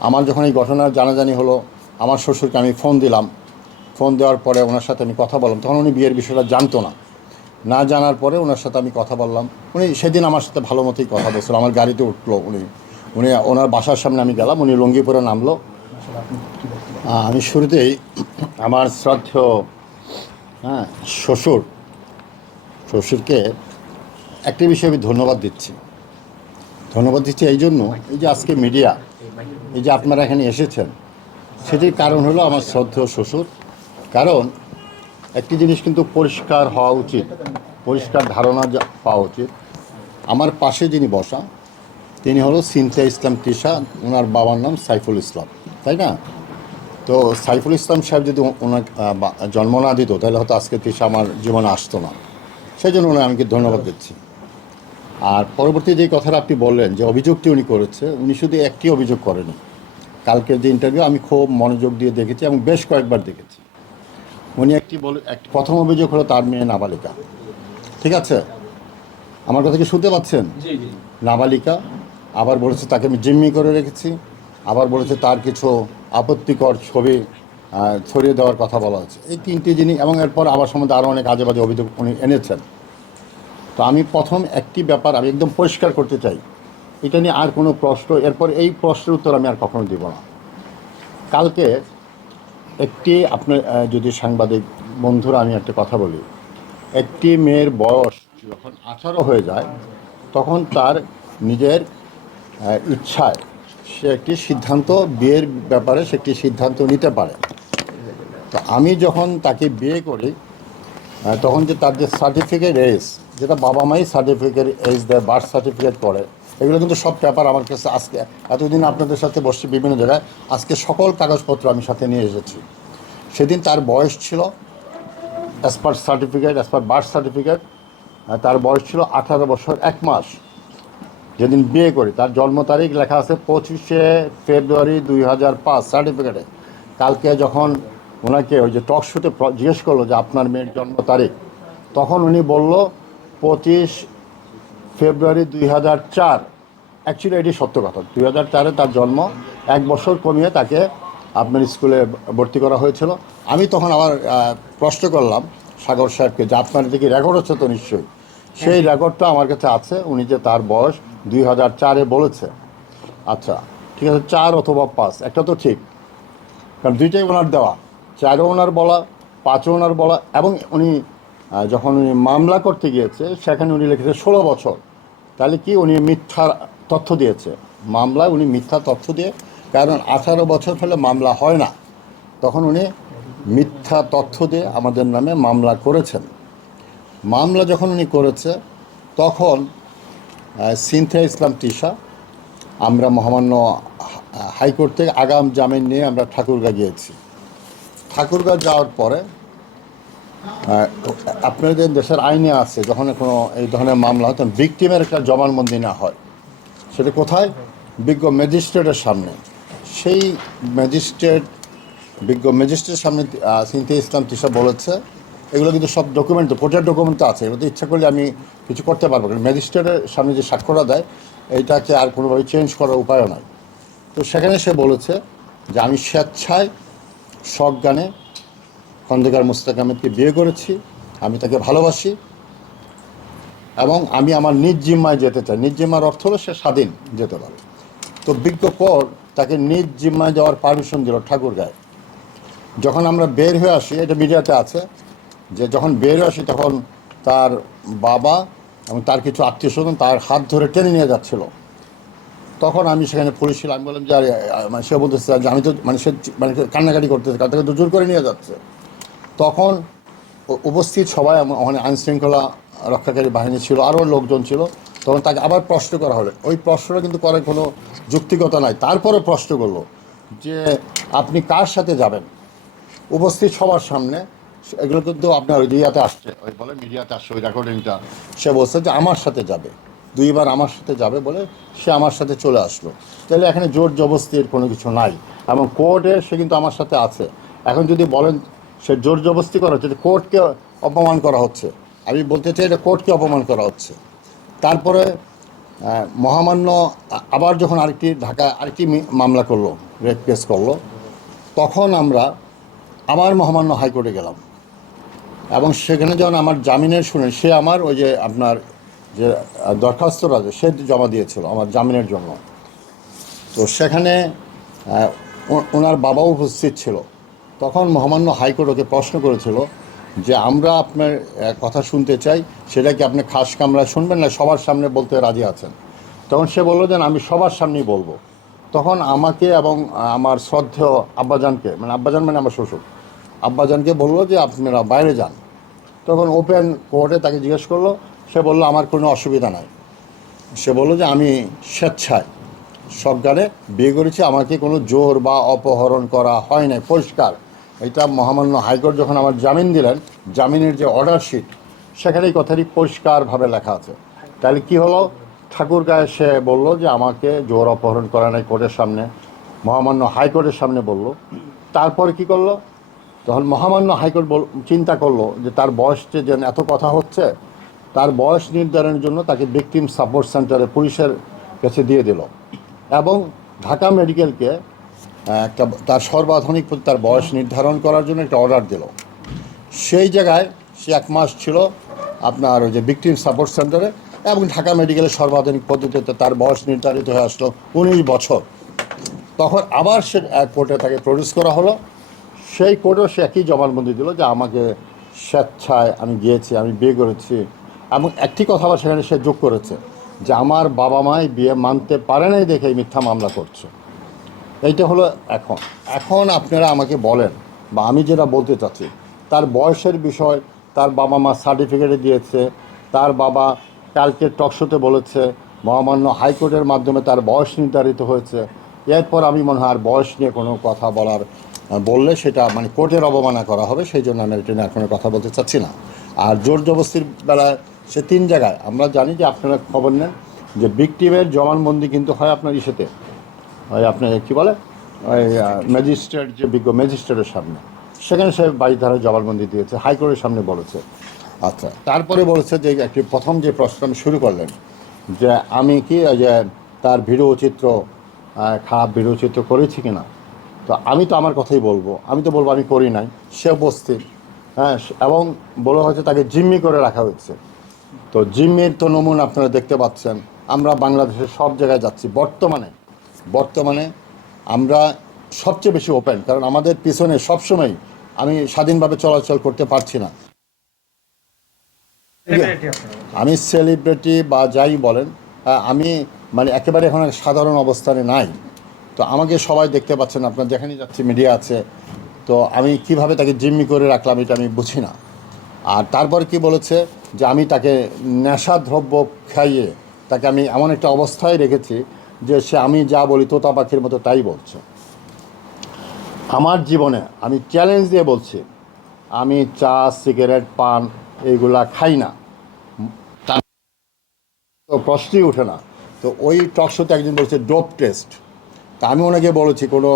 আমার যখন এই ঘটনার জানাজানি হলো, আমার শ্বশুরকে আমি ফোন দিলাম। ফোন দেওয়ার পরে ওনার সাথে আমি কথা বললাম। তখন উনি বিয়ের বিষয়টা জানতো না। না জানার পরে ওনার সাথে আমি কথা বললাম। উনি সেদিন আমার সাথে ভালো মতোই কথা বলছিল। আমার গাড়িতে উঠল উনি। উনি ওনার বাসার সামনে আমি গেলাম। উনি লুঙ্গি পরে নামলো আমি শুরুতেই আমার শ্রদ্ধেয় হ্যাঁ শ্বশুর, শ্বশুরকে একটি বিষয়ে আমি ধন্যবাদ দিচ্ছি। ধন্যবাদ দিচ্ছি এই জন্য এই যে আজকে মিডিয়া এই যে আপনারা এখানে এসেছেন, সেটির কারণ হলো আমার শ্রদ্ধেয় শ্বশুর। কারণ একটি জিনিস কিন্তু পরিষ্কার হওয়া উচিত, পরিষ্কার ধারণা পাওয়া উচিত। আমার পাশে যিনি বসা, তিনি হলো সিনথিয়া ইসলাম তিশা, ওনার বাবার নাম সাইফুল ইসলাম, তাই না? তো সাইফুল ইসলাম সাহেব যদি ওনার জন্ম না দিত, তাহলে হয়তো আজকে তিশা আমার জীবনে আসতো না। সেই জন্য ওনাকে আমি কি ধন্যবাদ দিচ্ছি। আর পরবর্তী যে কথাটা আপনি বললেন যে অভিযোগটি উনি করেছে উনি শুধু একটি অভিযোগ করেনি। কালকের যে ইন্টারভিউ আমি খুব মনোযোগ দিয়ে দেখেছি এবং বেশ কয়েকবার দেখেছি। উনি একটি বলে একটি প্রথম অভিযোগ হলো তার মেয়ে নাবালিকা। ঠিক আছে? আমার কথা কি শুনতে পাচ্ছেন? নাবালিকা আবার বলেছে তাকে আমি জিম্মি করে রেখেছি। আবার বলেছে তার কিছু আপত্তিকর ছবি ছড়িয়ে দেওয়ার কথা বলা হয়েছে। এই তিনটি জিনিস এবং এরপর আবার সম্বন্ধে আরও অনেক আজে বাজে অভিযোগ উনি এনেছেন। তো আমি প্রথম একটি ব্যাপার আমি একদম পরিষ্কার করতে চাই। এটা নিয়ে আর কোনো প্রশ্ন, এরপর এই প্রশ্নের উত্তর আমি আর কখনো দিব না। কালকে একটি আপনার যদি সাংবাদিক বন্ধুরা আমি একটা কথা বলি, একটি মেয়ের বয়স যখন আঠারো হয়ে যায়, তখন তার নিজের ইচ্ছায় সে একটি সিদ্ধান্ত, বিয়ের ব্যাপারে সে একটি সিদ্ধান্ত নিতে পারে। তো আমি যখন তাকে বিয়ে করি তখন যে তার যে সার্টিফিকেট এজ যেটা বাবা মাই সার্টিফিকেট এজ দেয় বার্থ সার্টিফিকেট করে, এগুলো কিন্তু সব পেপার আমার কাছে আজকে, এতদিন আপনাদের সাথে বসছি বিভিন্ন জায়গায়, আজকে সকল কাগজপত্র আমি সাথে নিয়ে এসেছি। সেদিন তার বয়স ছিল as per certificate as per birth certificate তার বয়স ছিল আঠারো বছর এক মাস। যেদিন বিয়ে করি, তার জন্ম তারিখ লেখা আছে পঁচিশে ফেব্রুয়ারি দুই হাজার পাঁচ সার্টিফিকেটে কালকে যখন ওনাকে ওই যে টক শুতে জিজ্ঞেস করল যে আপনার মেয়ের জন্ম তারিখ, তখন উনি বলল পঁচিশ ফেব্রুয়ারি দুই হাজার চার। অ্যাকচুয়ালি এটি সত্য কথা। দুই হাজার চারে তার জন্ম। এক বছর কমিয়ে তাকে আপনার স্কুলে ভর্তি করা হয়েছিল। আমি তখন আবার প্রশ্ন করলাম সাগর সাহেবকে যে আপনার দিকে রেকর্ড হচ্ছে তো নিশ্চয়ই। সেই রেকর্ডটা আমার কাছে আছে। উনি যে তার বয়স দুই হাজার চারে বলেছে। আচ্ছা ঠিক আছে চার অথবা পাঁচ একটা তো ঠিক। কারণ দুইটাই ওনার দেওয়া। চারও ওনার বলা পাঁচও ওনার বলা এবং উনি যখন উনি মামলা করতে গিয়েছে, সেখানে উনি লিখেছে ষোলো বছর। তাহলে কি উনি মিথ্যা তথ্য দিয়েছে? মামলায় উনি মিথ্যা তথ্য দিয়ে, কারণ আঠারো বছর হলে মামলা হয় না। তখন উনি মিথ্যা তথ্য দিয়ে আমাদের নামে মামলা করেছেন। মামলা যখন উনি করেছে, তখন সিনথিয়া ইসলাম তিশা, আমরা মহামান্য হাইকোর্ট থেকে আগাম জামিন নিয়ে আমরা ঠাকুরগা গিয়েছি। ঠাকুরগা যাওয়ার পরে আপনাদের দেশের আইনে আছে যখন কোনো এই ধরনের মামলা হয় তখন ভিকটিমের একটা জবানবন্দি না হয়। সেটা কোথায়? বিজ্ঞ ম্যাজিস্ট্রেটের সামনে। সেই ম্যাজিস্ট্রেট বিজ্ঞ ম্যাজিস্ট্রেটের সামনে আহ, ইসলাম তিশা বলেছে এগুলো কিন্তু সব ডকুমেন্ট কোর্টের ডকুমেন্ট আছে। এগুলো তো ইচ্ছা করলে আমি কিছু করতে পারব। কারণ ম্যাজিস্ট্রেটের সামনে যে স্বাক্ষরটা দেয় এইটাকে আর কোনোভাবে চেঞ্জ করার উপায়ও নয় তো সেখানে সে বলেছে যে আমি স্বেচ্ছায় সজ্ঞানে খন্দকার মুস্তাক আহমেদকে বিয়ে করেছি, আমি তাকে ভালোবাসি, এবং আমি আমার নিজ জিম্মায় যেতে চাই। নিজ জিম্মার অর্থ হলো সে স্বাধীন যেতে পারে। তো বিজ্ঞ কর তাকে নিজ জিম্মায় যাওয়ার পারমিশন দিল ঠাকুরগাঁয় যখন আমরা বের হয়ে আসি, এটা মিডিয়াতে আছে, যে যখন বের হয়ে আসি তখন তার বাবা এবং তার কিছু আত্মীয় স্বজন তার হাত ধরে টেনে নিয়ে যাচ্ছিল। তখন আমি সেখানে পুলিশ ছিল আমি বললাম যে, আরে মানে সে বলতেছে যে আমি তো মানে সে মানে কান্নাকাটি করতেছে কার থেকে তো জোর করে নিয়ে যাচ্ছে। তখন উপস্থিত সবাই ওখানে আইনশৃঙ্খলা রক্ষাকারী বাহিনী ছিল আরও লোকজন ছিল। তখন তাকে আবার প্রশ্ন করা হলো। ওই প্রশ্নটা কিন্তু করার কোনো যুক্তিকতা নাই। তারপরে প্রশ্ন করল যে, আপনি কার সাথে যাবেন? উপস্থিত সবার সামনে। এগুলো কিন্তু আপনার ইয়াতে আসছে। ওই বলে মিডিয়াতে আসছে, ওই রেকর্ডিংটা সে বলছে যে, আমার সাথে যাবে। দুইবার আমার সাথে যাবে বলে সে আমার সাথে চলে আসলো। তাহলে এখানে জোর জবস্তির কোনো কিছু নাই। এবং কোর্টে সে কিন্তু আমার সাথে আছে। এখন যদি বলেন সে জোর জবস্তি করা হচ্ছে কোর্টকে অপমান করা হচ্ছে। আমি বলতে চাই এটা কোর্টকে অপমান করা হচ্ছে। তারপরে মহামান্য আবার যখন আরেকটি ঢাকা, আরেকটি মামলা করল, রেপ কেস করল, তখন আমরা আবার মহামান্য হাইকোর্টে গেলাম। এবং সেখানে যখন আমার জামিনের শুনে সে আমার ওই যে আপনার যে দরখাস্তটা আছে, সে জমা দিয়েছিল, আমার জামিনের জন্য। তো সেখানে ওনার বাবাও উপস্থিত ছিল। তখন মহামান্য হাইকোর্ট ওকে প্রশ্ন করেছিল যে আমরা আপনার কথা শুনতে চাই, সেটা কি আপনি খাস কামরায় শুনবেন না, সবার সামনে বলতে রাজি আছেন? তখন সে বলল যে আমি সবার সামনেই বলব। তখন আমাকে এবং আমার শ্রদ্ধেয় আব্বাজানকে মানে আব্বাজান মানে আমার শ্বশুর, আব্বাজানকে বলল যে আপনারা বাইরে যান। তখন ওপেন কোর্টে তাকে জিজ্ঞেস করল, সে বলল, আমার কোনো অসুবিধা নাই। সে বলল যে, আমি স্বেচ্ছায় সরকারে বিয়ে করেছি, আমাকে কোনো জোর বা অপহরণ করা হয় নাই, পরিষ্কার। এটা মহামান্য হাইকোর্ট যখন আমার জামিন দিলেন, জামিনের যে অর্ডার শিট সেখানে এই কথাটি পরিষ্কারভাবে লেখা আছে। তাহলে কি হলো? ঠাকুর গায়ে সে বলল যে আমাকে জোর অপহরণ করা নাই কোর্টের সামনে। মহামান্য হাইকোর্টের সামনে বলল। তারপরে কি করল? তখন মহামান্য হাইকোর্ট বল, চিন্তা করল যে তার বয়সে যেন এত কথা হচ্ছে, তার বয়স নির্ধারণের জন্য তাকে ভিকটিম সাপোর্ট সেন্টারে পুলিশের কাছে দিয়ে দিল। এবং ঢাকা মেডিকেলকে একটা তার সর্বাধুনিক তার বয়স নির্ধারণ করার জন্য একটা অর্ডার দিল। সেই জায়গায় সে এক মাস ছিল আপনার ওই যে ভিকটিম সাপোর্ট সেন্টারে এবং ঢাকা মেডিকেলের সর্বাধুনিক পদ্ধতিতে তার বয়স নির্ধারিত হয়ে আসলো উনিশ বছর। তখন আবার সে এক কোর্টে তাকে প্রডিউস করা হলো। সেই কোর্টেও সে একই জবানবন্দি দিল যে আমাকে স্বেচ্ছায় আমি গিয়েছি আমি বিয়ে করেছি এবং একটি কথা আবার সেখানে সে যোগ করেছে যে আমার বাবা মাই বিয়ে মানতে পারে নাই দেখে এই মিথ্যা মামলা করছে। এইটা হলো এখন। এখন আপনারা আমাকে বলেন, বা আমি যেটা বলতে চাচ্ছি, তার বয়সের বিষয়, তার বাবা মা সার্টিফিকেটে দিয়েছে, তার বাবা কালকে টকশোতে বলেছে, মহামান্য হাইকোর্টের মাধ্যমে তার বয়স নির্ধারিত হয়েছে। এরপর আমি মনে হয় আর বয়স নিয়ে কোনো কথা বলার বললে সেটা মানে কোর্টের অবমাননা করা হবে, সেই জন্য আমি এটা নিয়ে কোনো কথা বলতে চাচ্ছি না। আর জোর জবস্তির বেলায় সে তিন জায়গায়, আমরা জানি যে আপনারা খবর নেন যে বিকটিমের জবানবন্দি কিন্তু হয় আপনার ইসেতে। ওই আপনি কি বলে? ওই ম্যাজিস্ট্রেট যে বিজ্ঞ ম্যাজিস্ট্রেটের সামনে। সেখানে সে বাড়ি ধারা জবানবন্দি দিয়েছে হাইকোর্টের সামনে বলেছে। আচ্ছা। তারপরে বলেছে যে একটি প্রথম যে প্রশ্ন আমি শুরু করলেন যে আমি কি ওই যে তার ভিডিও চিত্র খারাপ ভিডিও চিত্র করেছি কি না তো আমি তো আমার কথাই বলব। আমি তো বলব আমি করি নাই সে উপস্থিত। হ্যাঁ এবং বলা হয়েছে তাকে জিম্মি করে রাখা হয়েছে। তো জিম্মির তো নমুনা আপনারা দেখতে পাচ্ছেন। আমরা বাংলাদেশের সব জায়গায় যাচ্ছি। বর্তমানে বর্তমানে আমরা সবচেয়ে বেশি ওপেন কারণ আমাদের পিছনে সবসময় আমি স্বাধীনভাবে চলাচল করতে পারছি না। আমি সেলিব্রিটি বা যাই বলেন আমি মানে একেবারে এখন সাধারণ অবস্থানে নাই। তো আমাকে সবাই দেখতে পাচ্ছেন আপনার যেখানেই যাচ্ছি মিডিয়া আছে। তো আমি কীভাবে তাকে জিম্মি করে রাখলাম এটা আমি বুঝি না। আর তারপর কি বলেছে যে আমি তাকে নেশাদ্রব্য খাইয়ে তাকে আমি এমন একটা অবস্থায় রেখেছি যে সে আমি যা বলি তোতা পাখির মতো তাই বলছে। আমার জীবনে আমি চ্যালেঞ্জ দিয়ে বলছি, আমি চা সিগারেট পান এইগুলা খাই না। তো প্রশ্নই ওঠে না। তো ওই টক টকশোতে একজন বলছে ডোপ টেস্ট তা আমি ওনাকে বলেছি, কোনো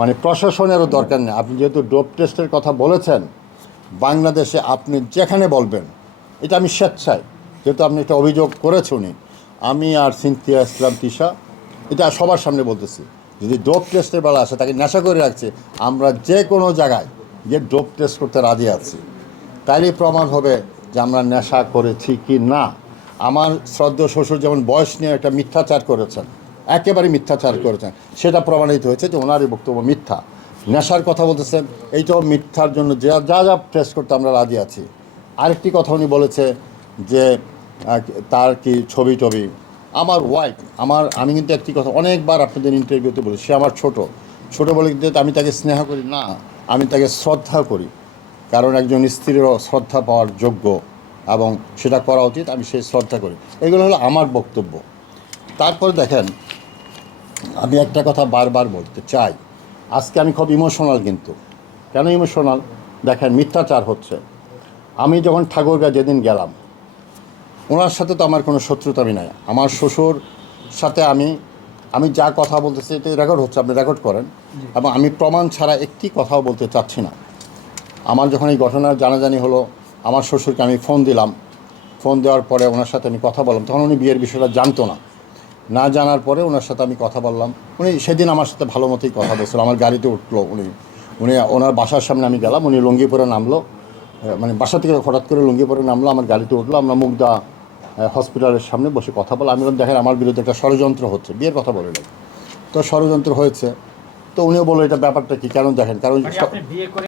মানে প্রশাসনেরও দরকার নেই। আপনি যেহেতু ডোপ টেস্টের কথা বলেছেন, বাংলাদেশে আপনি যেখানে বলবেন, এটা আমি স্বেচ্ছায়, যেহেতু আপনি একটা অভিযোগ করেছেন আমি আর সিনথিয়া ইসলাম তিশা। এটা সবার সামনে বলতেছি, যদি ডোপ টেস্টের বেলা আসে, তাকে নেশা করে রাখছে, আমরা যে কোনো জায়গায় গিয়ে ডোপ টেস্ট করতে রাজি আছি। তাইলেই প্রমাণ হবে যে আমরা নেশা করেছি কি না। আমার শ্রদ্ধা শ্বশুর যেমন বয়স নিয়ে একটা মিথ্যাচার করেছেন, একেবারে মিথ্যাচার করেছেন, সেটা প্রমাণিত হয়েছে যে ওনারই বক্তব্য মিথ্যা। নেশার কথা বলতেছেন এইটাও মিথ্যার জন্য যা যা যা টেস্ট করতে আমরা রাজি আছি। আরেকটি কথা উনি বলেছে যে তার কি ছবি টবি? আমার ওয়াইফ আমার, আমি কিন্তু একটি কথা অনেকবার আপনাদের ইন্টারভিউতে বলি, সে আমার ছোট। ছোট বলে কিন্তু আমি তাকে স্নেহ করি, না, আমি তাকে শ্রদ্ধা করি। কারণ একজন স্ত্রীরও শ্রদ্ধা পাওয়ার যোগ্য এবং সেটা করা উচিত, আমি সেই শ্রদ্ধা করি। এগুলো হলো আমার বক্তব্য। তারপরে দেখেন, আমি একটা কথা বারবার বলতে চাই। আজকে আমি খুব ইমোশনাল কিন্তু। কেন ইমোশনাল দেখেন, মিথ্যাচার হচ্ছে। আমি যখন ঠাকুরগাঁ যেদিন গেলাম ওনার সাথে তো আমার কোনো শত্রুতা আমি নাই। আমার শ্বশুর সাথে আমি আমি যা কথা বলতেছি এটা রেকর্ড হচ্ছে আপনি রেকর্ড করেন। এবং আমি প্রমাণ ছাড়া একটি কথাও বলতে চাচ্ছি না। আমার যখন এই ঘটনার জানাজানি হলো আমার শ্বশুরকে আমি ফোন দিলাম। ফোন দেওয়ার পরে ওনার সাথে আমি কথা বললাম। তখন উনি বিয়ের বিষয়টা জানতো না। না জানার পরে ওনার সাথে আমি কথা বললাম। উনি সেদিন আমার সাথে ভালো মতোই কথা বলছিল। আমার গাড়িতে উঠল উনি। উনি ওনার বাসার সামনে আমি গেলাম। উনি লুঙ্গি পরে নামলো। মানে বাসা থেকে হঠাৎ করে লুঙ্গি পরে নামলো আমার গাড়িতে উঠল। আমরা মুগদা হসপিটালের সামনে বসে কথা বলে। আমি দেখেন আমার বিরুদ্ধে একটা ষড়যন্ত্র হচ্ছে। বিয়ের কথা বলে নাই। তো ষড়যন্ত্র হয়েছে। তো উনিও বলল এটা ব্যাপারটা কি? কেন দেখেন? কারণ